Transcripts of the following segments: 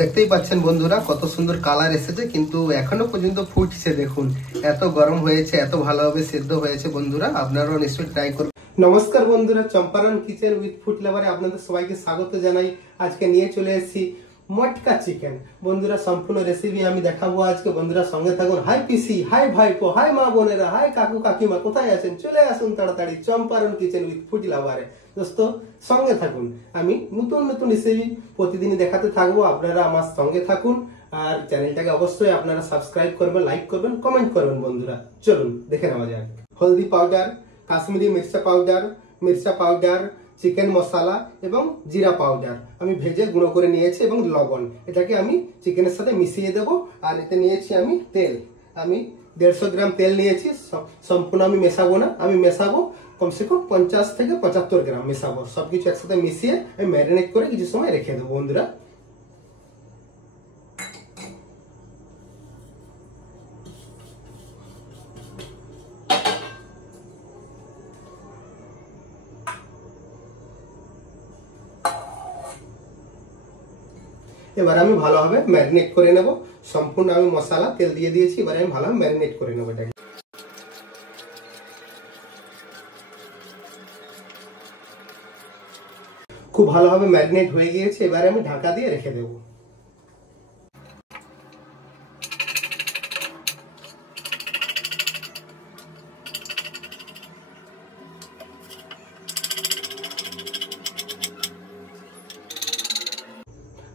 দেখতেই পাচ্ছেন বন্ধুরা কত সুন্দর কালার এসেছে, কিন্তু এখনো পর্যন্ত ফুটছে। দেখুন এত গরম হয়েছে, এত ভালোভাবে সেদ্ধ হয়েছে। বন্ধুরা আপনারাও নিশ্চয়ই ট্রাই করবেন। নমস্কার বন্ধুরা, চম্পারন কিচেন উইথ ফুড লাভারে আপনাদের সবাইকে স্বাগত জানাই। আজকে নিয়ে চলে এসেছি মটকা চিকেন। বন্ধুরা সম্পূর্ণ রেসিপি আমি দেখাবো আজকে। বন্ধুরা সঙ্গে থাকুন। হাই পিসি, হাই ভাইপো, হাই মা বোনেরা, হাই কাকু কাকিমা, কোথায় আছেন? চলে আসুন তাড়াতাড়ি চম্পারন কিচেন উইথ ফুড লাভারে। দোস্ত সঙ্গে থাকুন, আমি নতুন নতুন রেসিপি প্রতিদিনই দেখাতে থাকবো। আপনারা আমার সঙ্গে থাকুন আর চ্যানেলটাকে অবশ্যই আপনারা সাবস্ক্রাইব করবেন, লাইক করবেন, কমেন্ট করবেন। বন্ধুরা চলুন দেখে নেওয়া যাক। হলদি পাউডার, কাশ্মীরি মির্চা পাউডার, চিকেন মশলা এবং জিরা পাউডার আমি ভেজে গুঁড়ো করে নিয়েছি এবং লবণ, এটাকে আমি চিকেনের সাথে মিশিয়ে দেব। আর এতে নিয়েছি আমি তেল, আমি 150 গ্রাম তেল নিয়েছি। সম্পূর্ণ আমি মেশাবো না, আমি মেশাবো কমসে কম 50 থেকে 75 গ্রাম মেশাবো। সবকিছু একসাথে মিশিয়ে আমি ম্যারিনেট করে কিছু সময় রেখে দেবো। বন্ধুরা এবার আমি ভালোভাবে ম্যারিনেট করে নেব। সম্পূর্ণ আমি মশলা তেল দিয়ে দিয়েছি, এবার আমি ভালোভাবে ম্যারিনেট করে নেব এটাকে। খুব ভালোভাবে ম্যারিনেট হয়ে গিয়েছে, এবারে আমি ঢাকা দিয়ে রেখে দেব।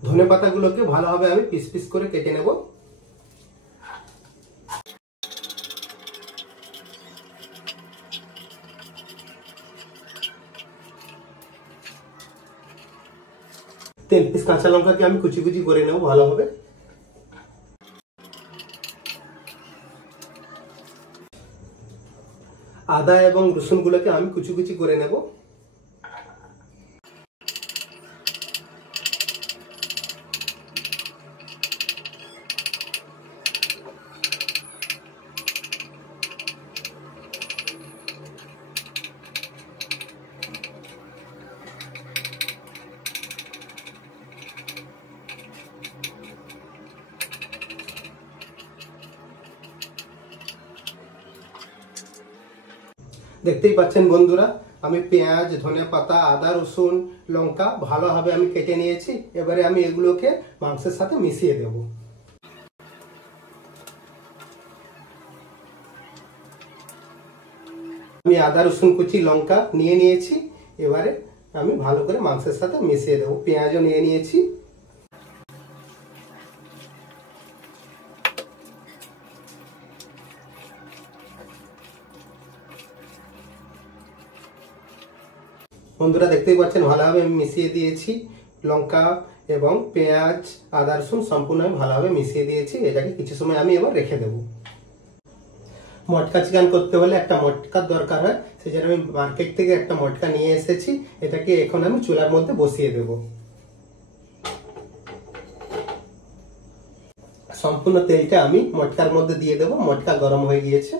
ধনে পাতাগুলোকে ভালোভাবে আমি পিস পিস করে কেটে নেব। তেল পিস কাঁচা লঙ্কাকে আমি কুচি কুচি করে নেব ভালোভাবে। আদা এবং রসুন গুলোকে আমি কুচি কুচি করে নেব। দেখতেই পাচ্ছেন বন্ধুরা, আমি পেঁয়াজ, ধনে পাতা, আদা, রসুন, লঙ্কা ভালোভাবে আমি কেটে নিয়েছি। এবারে আমি এগুলোকে মাংসের সাথে মিশিয়ে দেব। আমি আদা, রসুন কুচি, লঙ্কা নিয়ে নিয়েছি। এবারে আমি ভালো করে মাংসের সাথে মিশিয়ে দেব। পেঁয়াজও নিয়ে নিয়েছি। বন্ধুরা দেখতেই পাচ্ছেন ভালোভাবে আমি মিশিয়ে দিয়েছি। লঙ্কা এবং পেঁয়াজ, আদা, রসুন সম্পূর্ণ আমি ভালোভাবে মিশিয়ে দিয়েছি। এটাকে কিছু সময় আমি এবার রেখে দেব। মটকা চিকেন করতে হলে একটা মটকার দরকার হয়, সেই জন্য আমি মার্কেট থেকে একটা মটকা নিয়ে এসেছি। এটাকে এখন আমি চুলার মধ্যে বসিয়ে দেব। সম্পূর্ণ তেলটা আমি মটকার মধ্যে দিয়ে দেব। মটকা গরম হয়ে গিয়েছে।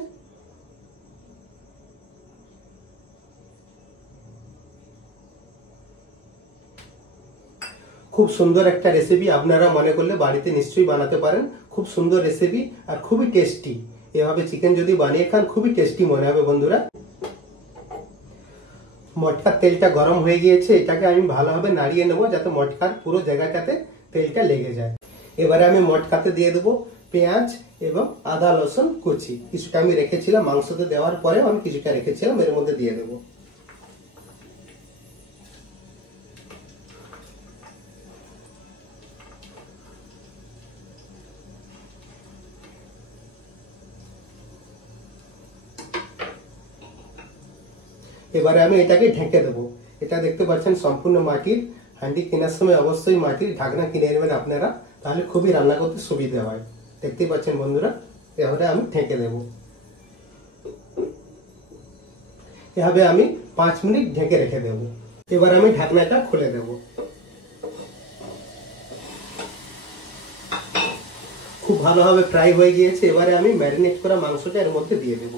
খুব সুন্দর একটা রেসিপি, আপনারা মনে করলে বাড়িতে নিশ্চয়ই বানাতে পারেন। খুব সুন্দর রেসিপি আর খুবই টেস্টি। এভাবে চিকেন যদি বানিয়ে খান খুবই টেস্টি মনে হবে। বন্ধুরা মটকার তেলটা গরম হয়ে গিয়েছে, এটাকে আমি ভালোভাবে নাড়িয়ে নেবো যাতে মটকার পুরো জায়গাটাতে তেলটা লেগে যায়। এবারে আমি মটকাতে দিয়ে দেবো পেঁয়াজ এবং আদা রসুন কুচি। কিছুটা আমি রেখেছিলাম, মাংসতে দেওয়ার পরেও আমি কিছুটা রেখেছিলাম, এর মধ্যে দিয়ে দেবো। এবারে আমি এটাকে ঢেকে দেবো। এটা দেখতে পাচ্ছেন সম্পূর্ণ মাটির হাঁড়ি। কেনার সময় অবশ্যই মাটির ঢাকনা কিনে নেবেন আপনারা, তাহলে খুবই রান্না করতে সুবিধা হয়। দেখতেই পাচ্ছেন বন্ধুরা, এবারে আমি ঢেকে দেব। এভাবে আমি 5 মিনিট ঢেকে রেখে দেব। এবার আমি ঢাকনাটা খুলে দেব। খুব ভালোভাবে ফ্রাই হয়ে গিয়েছে। এবারে আমি ম্যারিনেট করা মাংসটা এর মধ্যে দিয়ে দেব।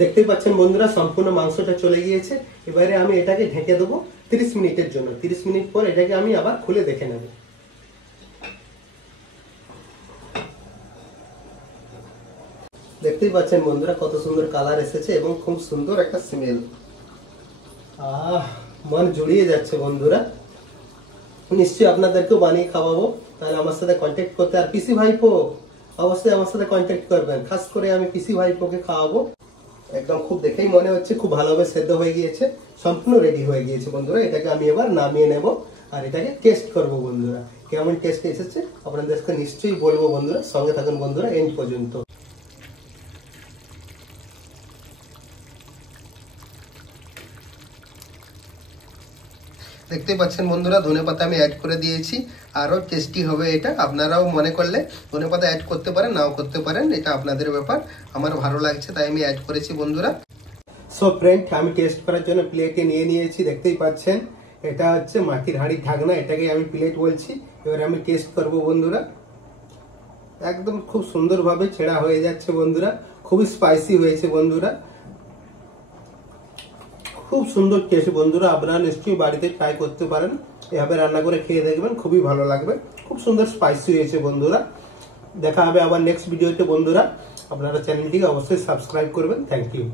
দেখতেই পাচ্ছেন বন্ধুরা সম্পূর্ণ মাংসটা চলে গিয়েছে। এবারে আমি এটাকে ঢেকে দেবো 30 মিনিটের জন্য। 30 মিনিট পর এটাকে আমি আবার খুলে দেখে নেব। দেখতেই পাচ্ছেন বন্ধুরা কত সুন্দর কালার এসেছে এবং খুব সুন্দর একটা স্মেল। মন জুড়িয়ে যাচ্ছে বন্ধুরা। নিশ্চয়ই আপনাদেরকেও বানিয়ে খাওয়াবো। তাহলে আমার সাথে কন্ট্যাক্ট করতে, আর পিসি ভাইপো অবশ্যই আমার সাথে কন্ট্যাক্ট করবেন। খাস করে আমি পিসি ভাইপোকে খাওয়াবো। একদম খুব দেখেই মনে হচ্ছে খুব ভালোভাবে সেদ্ধ হয়ে গিয়েছে, সম্পূর্ণ রেডি হয়ে গিয়েছে বন্ধুরা। এটাকে আমি এবার নামিয়ে নেব আর এটাকে টেস্ট করব বন্ধুরা। কেমন টেস্ট এসেছে আপনাদেরকে নিশ্চয়ই বলবো বন্ধুরা। সঙ্গে থাকুন বন্ধুরা এন্ড পর্যন্ত। দেখতে পাচ্ছেন বন্ধুরা ধনেপাতা আমি অ্যাড করে দিয়েছি। আরো টেস্টি হবে এটা। আপনারাও মনে করলে ধনেপাতা অ্যাড করতে পারেন, নাও করতে পারেন, এটা আপনাদের ব্যাপার। আমার ভালো লাগছে তাই আমি অ্যাড করেছি বন্ধুরা। সো ফ্রেন্ড, আমি টেস্ট করার জন্য প্লেটে নিয়ে নিয়েছি। দেখতেই পাচ্ছেন এটা হচ্ছে মাটির হাঁড়ির ঢাকনা, এটাকে আমি প্লেট বলছি। এবারে আমি টেস্ট করব বন্ধুরা। একদম খুব সুন্দরভাবে ছেঁড়া হয়ে যাচ্ছে বন্ধুরা। খুবই স্পাইসি হয়েছে বন্ধুরা, খুব সুন্দর টেস্ট বন্ধুরা। আপনারা নিশ্চয়ই বাড়িতে ট্রাই করতে পারেন, এভাবে রান্না করে খেয়ে দেখবেন, খুবই ভালো লাগবে। খুব সুন্দর স্পাইসি হয়েছে বন্ধুরা। দেখা হবে আবার নেক্সট ভিডিওতে বন্ধুরা। আপনারা চ্যানেলটিকে অবশ্যই সাবস্ক্রাইব করবেন। Thank you.